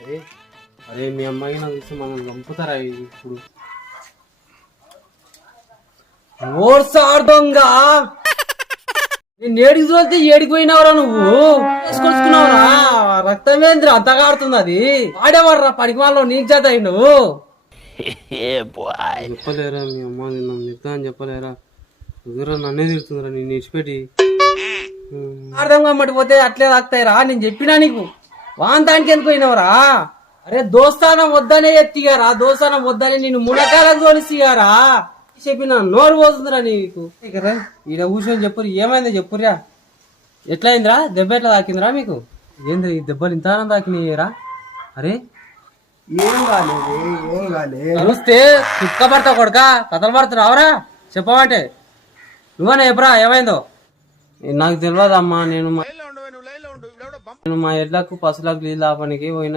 అరే అరే మీ అమ్మాయికి నాకు చూసి మనం చంపుతారా ఇప్పుడు? ఓర్సార్ దొంగ, నేను ఏడికి చూస్తే ఏడికి పోయినావురా నువ్వు? వేసుకొచ్చుకున్నావురా, రక్తమేంద్ర అంత కాడుతుంది. అది ఆడేవాడురా పడికి వాళ్ళలో నీకు చేత నువ్వు చెప్పలేరా? మీ అమ్మ నన్ను తిడతా అని చెప్పలేరా? ఎదురా నన్నే తిడుతుందిరా నేను ఇచ్చిపెట్టి. అర్థం కమ్మటిపోతే అట్లే తాకుతాయిరా, నేను చెప్పినా నీకు. వాంతానికి ఎందుకు పోయినావురా? అరే దోస్తానం వద్దనే ఎత్తిగారా, దోస్తానం వద్దనే నేను మునకాలకు తోలిసిగారా చెప్పిన. నోరు పోతుందిరా నీకు. ఈడ కూర్చొని చెప్పురు, ఏమైందో చెప్పురా. ఎట్లా అయిందిరా? దెబ్బ ఎట్లా తాకిందిరా మీకు? ఏంది ఈ దెబ్బలు ఇంత తాకినాయిరా? అరే ఏం కాలేదు, ఏం కాలేదు. చూస్తే కుక్క పడతావు కొడుక, కథలు పడుతున్నావురా చెప్పమంటే. నువ్వనే ఎప్పురా ఏమైందో? నాకు తెలియదమ్మా, నేను మా ఎడ్లకు పసులకు నీళ్ళు ఆపనికి పోయినా.